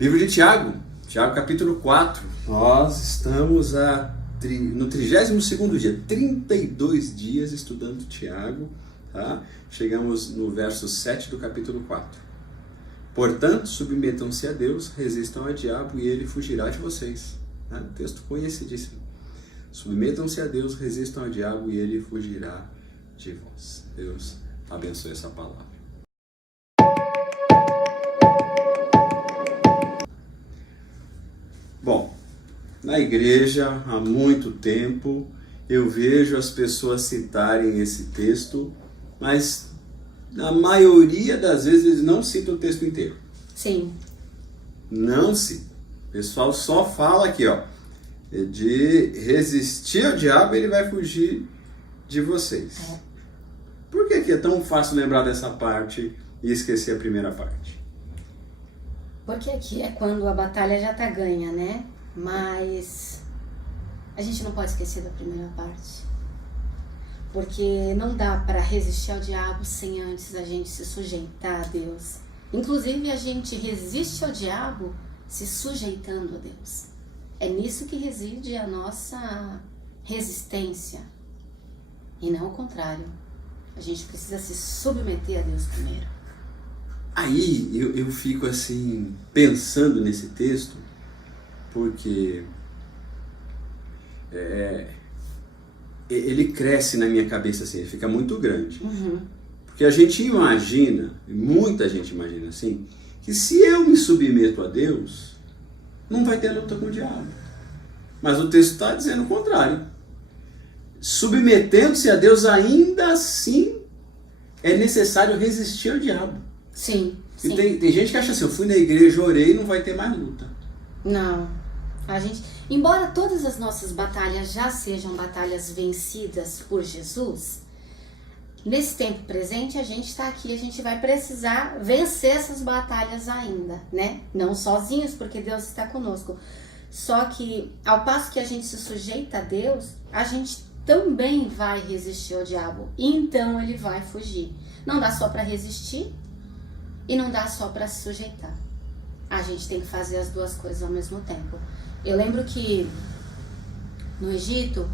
Livro de Tiago, Tiago capítulo 4. Nós estamos no 32º dia, 32 dias estudando Tiago, tá? Chegamos no verso 7 do capítulo 4. Portanto, submetam-se a Deus, resistam ao diabo e ele fugirá de vocês. Tá? Texto conhecidíssimo. Submetam-se a Deus, resistam ao diabo e ele fugirá de vós. Deus abençoe essa palavra. Bom, na igreja, há muito tempo, eu vejo as pessoas citarem esse texto, mas na maioria das vezes eles não citam o texto inteiro. Sim. Não citam. O pessoal só fala aqui, ó, de resistir ao diabo, ele vai fugir de vocês. Por que é tão fácil lembrar dessa parte e esquecer a primeira parte? Porque aqui é quando a batalha já tá ganha, né? Mas a gente não pode esquecer da primeira parte. Porque não dá para resistir ao diabo sem antes a gente se sujeitar a Deus. Inclusive a gente resiste ao diabo se sujeitando a Deus. É nisso que reside a nossa resistência. E não o contrário. A gente precisa se submeter a Deus primeiro. Aí eu fico assim, pensando nesse texto, porque ele cresce na minha cabeça assim, ele fica muito grande. Uhum. Porque a gente imagina, muita gente imagina assim, que se eu me submeto a Deus, não vai ter luta com o diabo. Mas o texto está dizendo o contrário. Submetendo-se a Deus, ainda assim é necessário resistir ao diabo. Sim, E sim. tem gente que acha assim, eu fui na igreja, orei e não vai ter mais luta. Não. Embora todas as nossas batalhas já sejam batalhas vencidas por Jesus, nesse tempo presente a gente está aqui, a gente vai precisar vencer essas batalhas ainda, né? Não sozinhos, porque Deus está conosco. Só que ao passo que a gente se sujeita a Deus, a gente também vai resistir ao diabo. Então ele vai fugir. Não dá só para resistir e não dá só para se sujeitar. A gente tem que fazer as duas coisas ao mesmo tempo. Eu lembro que no Egito,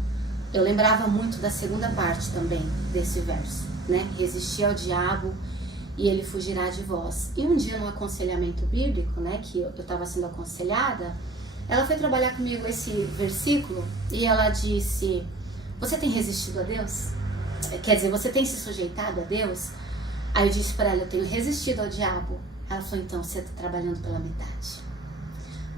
eu lembrava muito da segunda parte também desse verso, né? Resistir ao diabo e ele fugirá de vós. E um dia no aconselhamento bíblico, né, que eu estava sendo aconselhada, ela foi trabalhar comigo esse versículo e ela disse: você tem resistido a Deus? Quer dizer, você tem se sujeitado a Deus? Aí eu disse para ela: eu tenho resistido ao diabo. Ela falou: então você está trabalhando pela metade.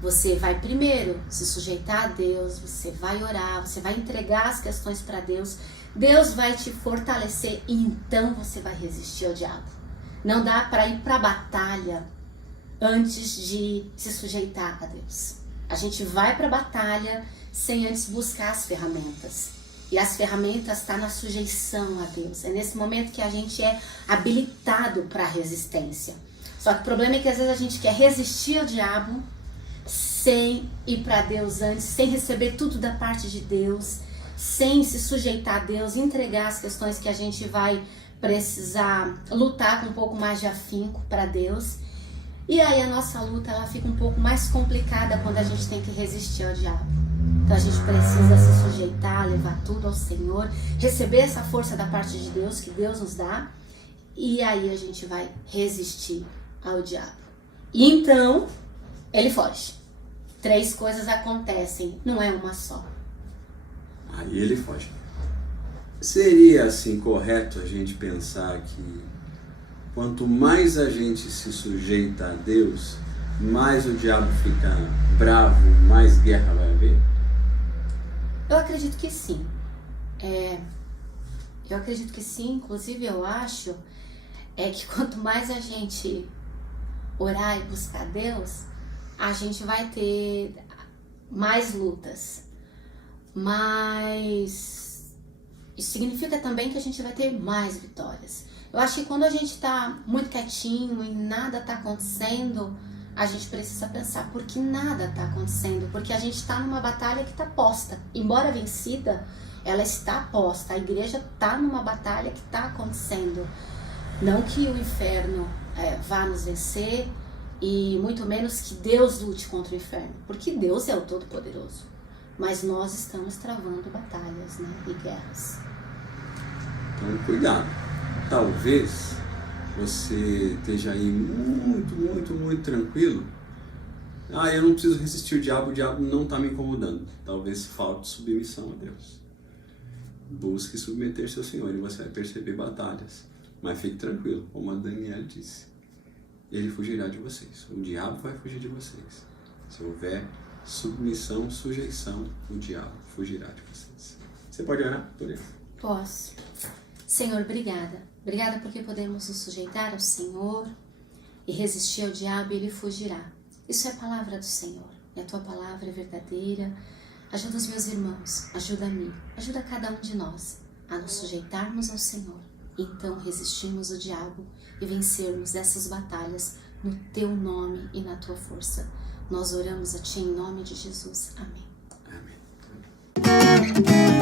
Você vai primeiro se sujeitar a Deus, você vai orar, você vai entregar as questões para Deus, Deus vai te fortalecer e então você vai resistir ao diabo. Não dá para ir para a batalha antes de se sujeitar a Deus. A gente vai para a batalha sem antes buscar as ferramentas. E as ferramentas estão na sujeição a Deus. É nesse momento que a gente é habilitado para a resistência. Só que o problema é que às vezes a gente quer resistir ao diabo sem ir para Deus antes, sem receber tudo da parte de Deus, sem se sujeitar a Deus, entregar as questões que a gente vai precisar lutar com um pouco mais de afinco para Deus. E aí a nossa luta ela fica um pouco mais complicada quando a gente tem que resistir ao diabo. Então a gente precisa se sujeitar, levar tudo ao Senhor, receber essa força da parte de Deus que Deus nos dá, e aí a gente vai resistir ao diabo. E então ele foge. 3 coisas acontecem, não é uma só. Aí ele foge. Seria assim correto a gente pensar que quanto mais a gente se sujeita a Deus, mais o diabo fica bravo, mais guerra vai haver? Eu acredito que sim. Eu acredito que sim, inclusive eu acho que quanto mais a gente orar e buscar Deus, a gente vai ter mais lutas. Mas isso significa também que a gente vai ter mais vitórias. Eu acho que quando a gente tá muito quietinho e nada tá acontecendo, a gente precisa pensar por que nada tá acontecendo. Porque a gente tá numa batalha que tá posta. Embora vencida, ela está posta. A igreja tá numa batalha que tá acontecendo. Não que o inferno vá nos vencer, e muito menos que Deus lute contra o inferno, porque Deus é o Todo-Poderoso. Mas nós estamos travando batalhas, né, e guerras. Então, cuidado. Talvez você esteja aí muito tranquilo. Eu não preciso resistir o diabo não está me incomodando. Talvez falte submissão a Deus. Busque submeter-se ao Senhor e você vai perceber batalhas. Mas fique tranquilo, como a Daniela disse. Ele fugirá de vocês. O diabo vai fugir de vocês. Se houver submissão, sujeição, o diabo fugirá de vocês. Você pode orar por ele? Posso. Senhor, obrigada. Obrigada porque podemos nos sujeitar ao Senhor e resistir ao diabo e ele fugirá. Isso é a palavra do Senhor. E a tua palavra é verdadeira. Ajuda os meus irmãos, ajuda-me, ajuda cada um de nós a nos sujeitarmos ao Senhor. E então resistirmos ao diabo e vencermos essas batalhas no teu nome e na tua força. Nós oramos a ti em nome de Jesus. Amém. Amém.